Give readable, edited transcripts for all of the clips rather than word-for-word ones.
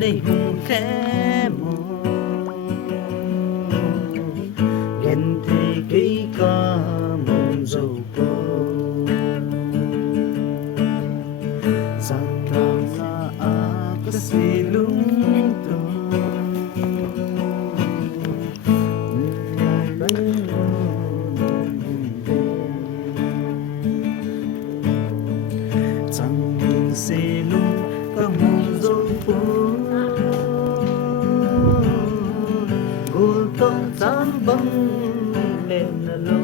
nay hùng khẽ mồ ghen thế cây ca mong dầu cô sang tang na akasilong to chẳng silong ka mong dầu cô gul tong tan bang lên na lo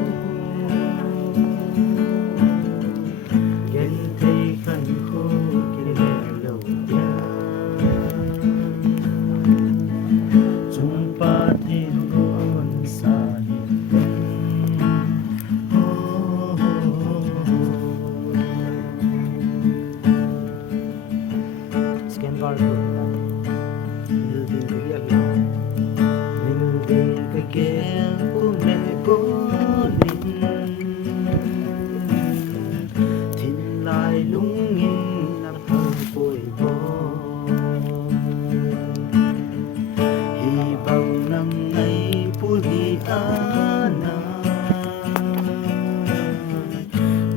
ghen thấy khăn khô kia lẻ lâu ya chung pa thiên con sa scan barcode cái kia của mẹ cô linh thiên lại lung nghìn năm hơn bồi bò hy vọng năm ngày vui hi ana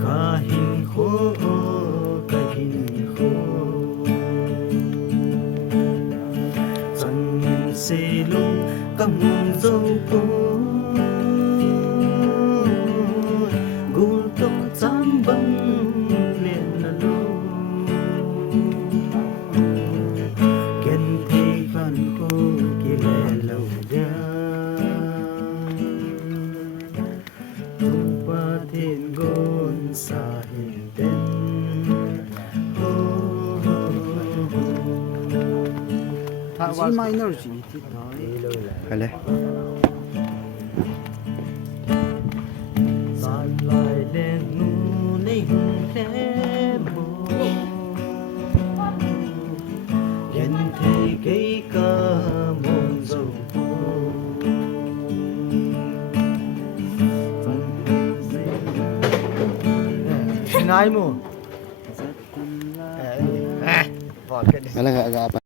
cả hình khô cả hình khô chẳng xe lung các mong dâu cô gul tóc chám băng lên là lô khen thấy khăn cô kia lẻ lâu ya tung pa thiên gôn sa hình tên C minor G Kale. San lại đèn nu nay hùng khẽ mồ ghen thấy cây ca mong dầu cô Sinay mo. Malaga aga apa?